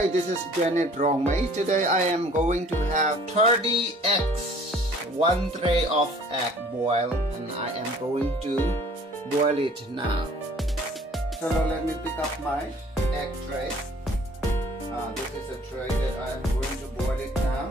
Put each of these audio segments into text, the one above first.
Hi, this is Janet Rongmei. Today I am going to have 30 eggs, 1 tray of egg boiled, and I am going to boil it now. So let me pick up my egg tray. This is a tray that I am going to boil it now.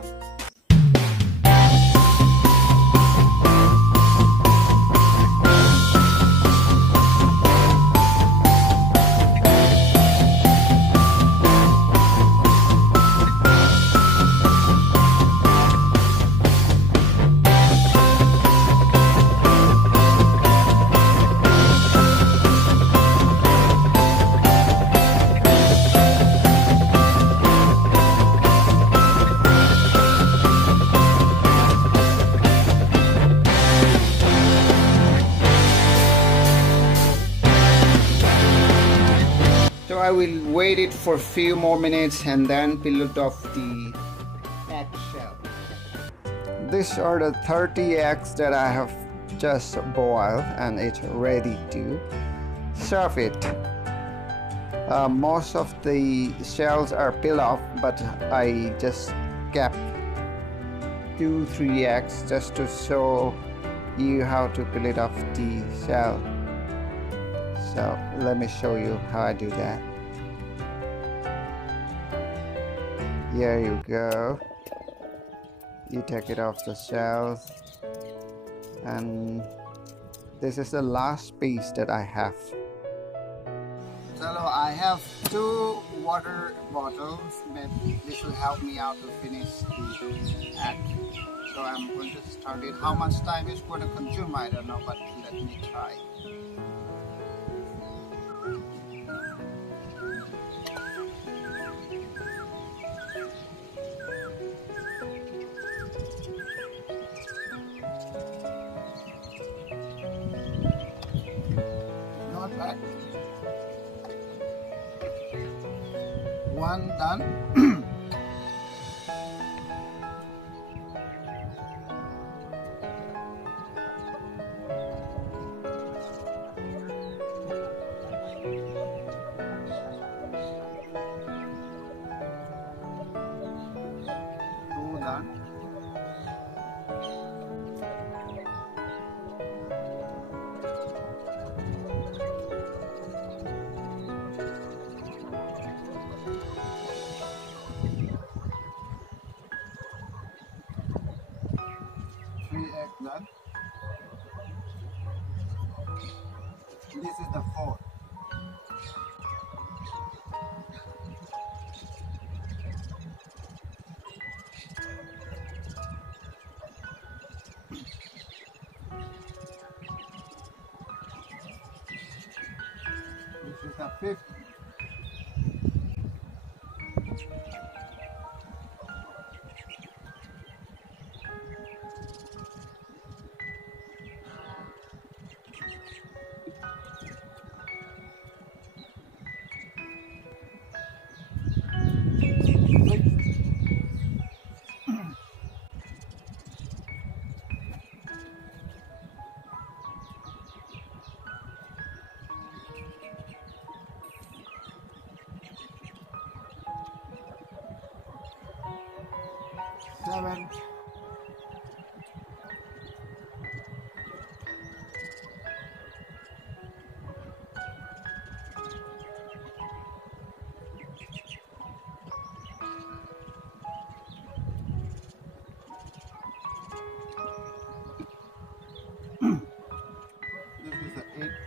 So I will wait it for a few more minutes and then peel it off the egg shell. These are the 30 eggs that I have just boiled, and it's ready to serve it. Most of the shells are peeled off, but I just kept 2-3 eggs just to show you how to peel it off the shell. So let me show you how I do that. Here you go. You take it off the shells, and this is the last piece that I have. So I have 2 water bottles, but this will help me out to finish the egg. So I'm going to start it. How much time it's going to consume, I don't know, but let me try. Not bad. 1 done. Done. Three eggs done. This is the 4th. This is the 5th. Seven. This is the 8th.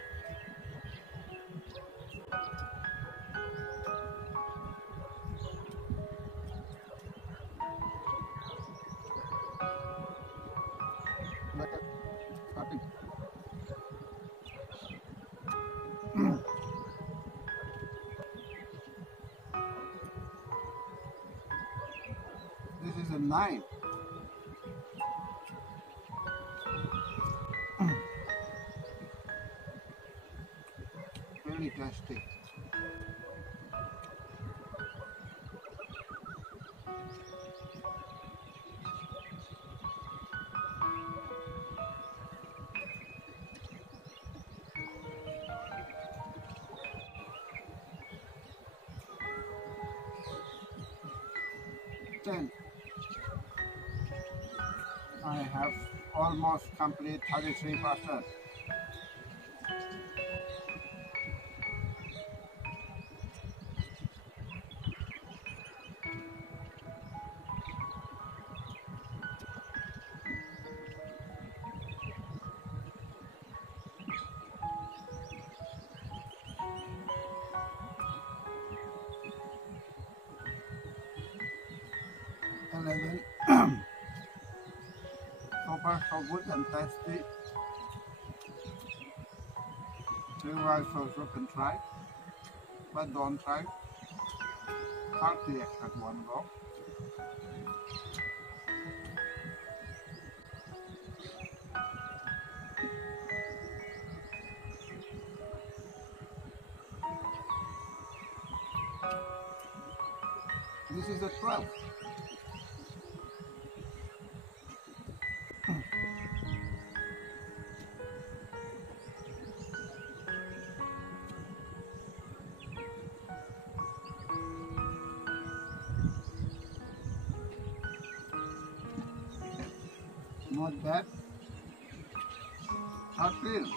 This is a 9. Really tasty. 10. I have almost complete 33%. And then so far so good and tasty. You guys also can try, but don't try 30x at one go. This is a 12. Not bad. 13.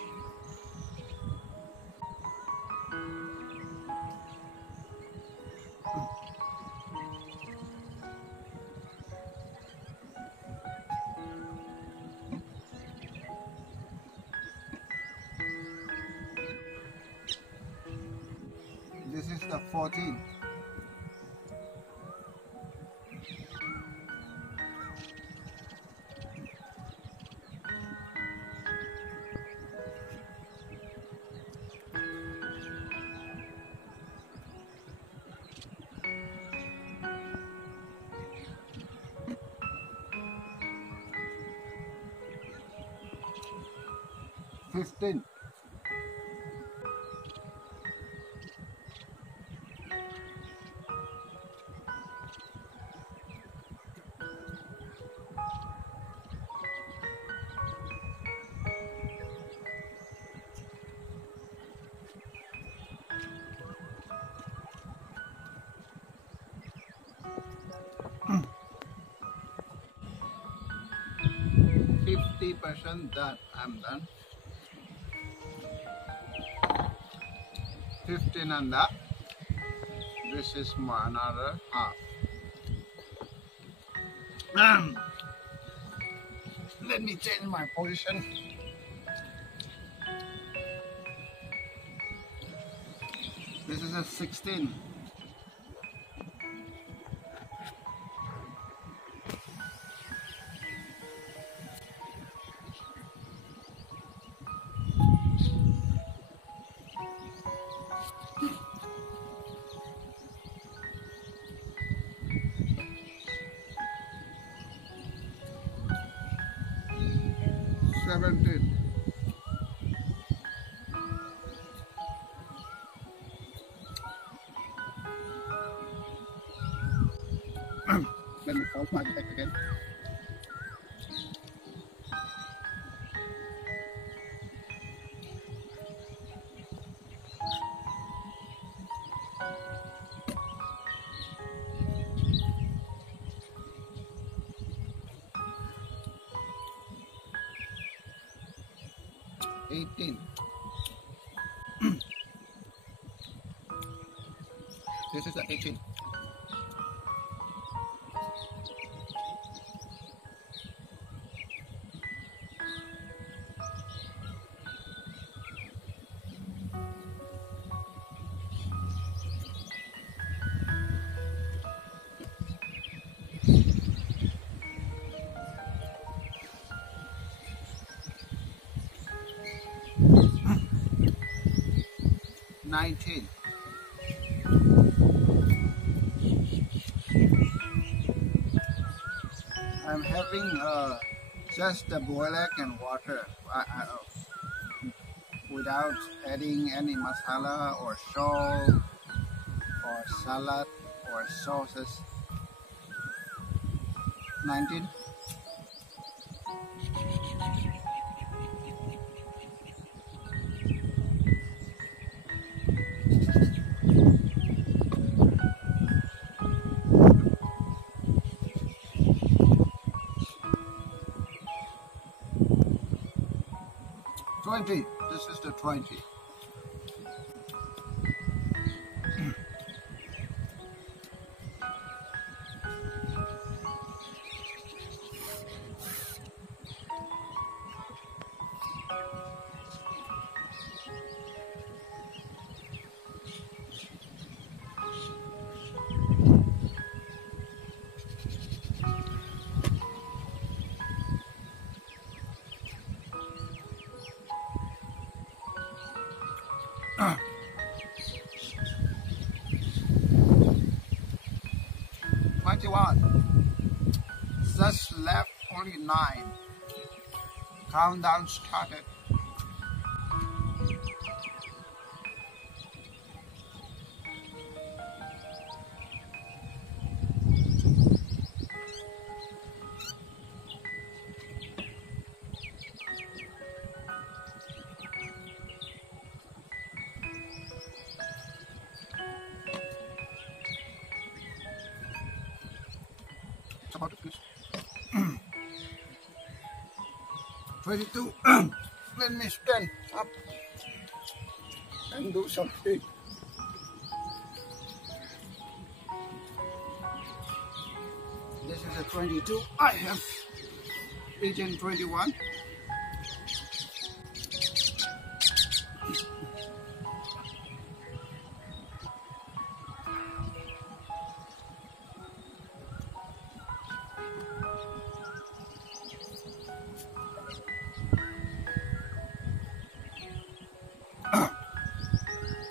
This is the 14. $15. %, done. I'm done. 15 and that. This is my another half. Let me change my position. This is a 16. Let me fold my deck again. $18. This is the 18. $19. I'm having just the boiled egg and water without adding any masala or salt or salad or sauces. 19. 20. This is the 20. Just left only 9. Countdown started. It's about to finish. 22. Let me stand up and do something. This is a 22. I have eaten 21.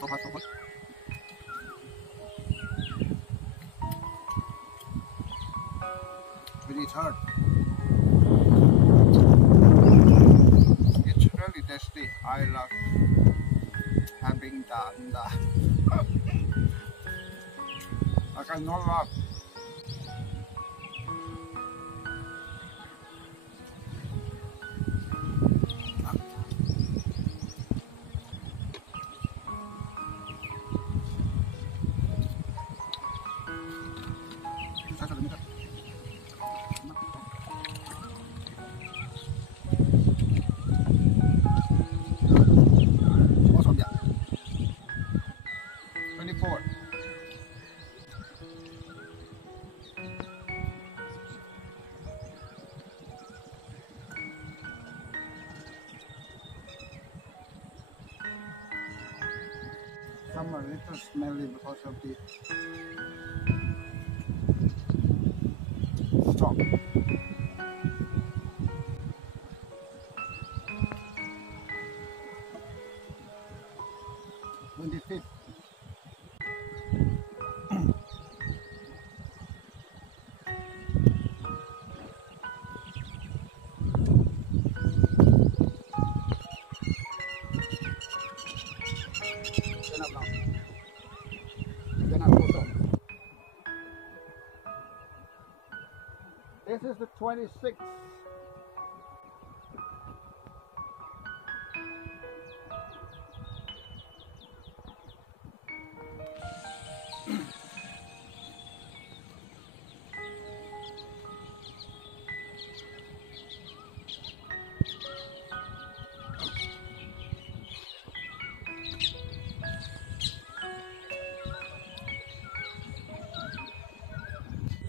Topat. 23rd. It's really tasty. I love having that. I cannot love. Some are a little smelly because of the stock. 25th. This is the 26th.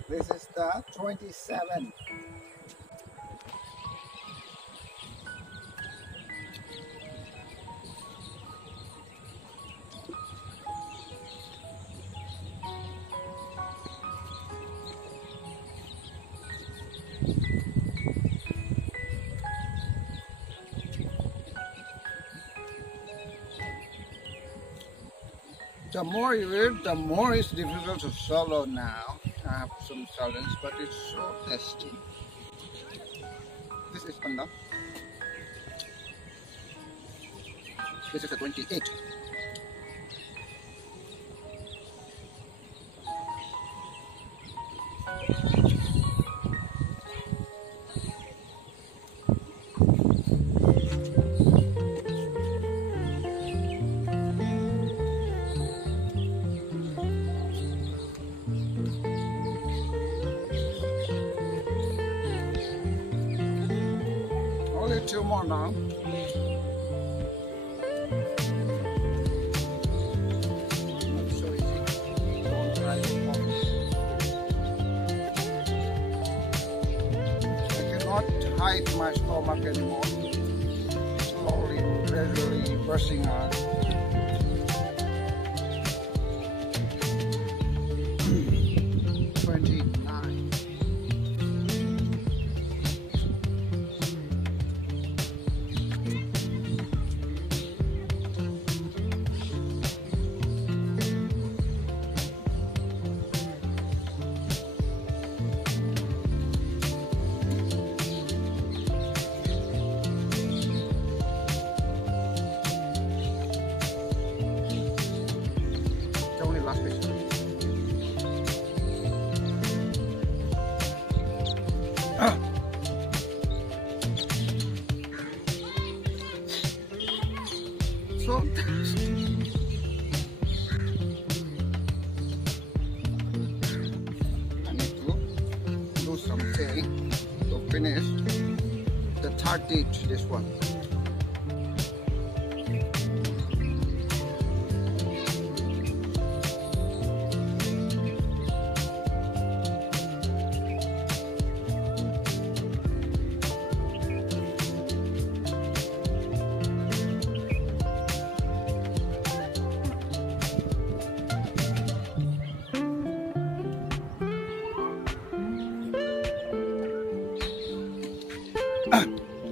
This is the 27th. The more you eat, the more it's difficult to swallow now. I have some silence, but it's so tasty. This is panda. This is the 28th. Only 2 more now. not tight my stomach anymore. Slowly, gradually brushing out. Last page. So I need to do something to finish the third dish, this one.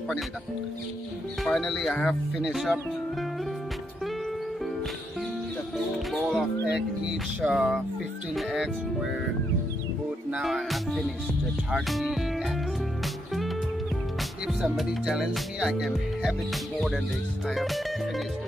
Finally done. Finally, I have finished up the 2 bowl of egg, each 15 eggs were put. Now I have finished the 30 eggs. If somebody challenges me, I can have it more than this. I have finished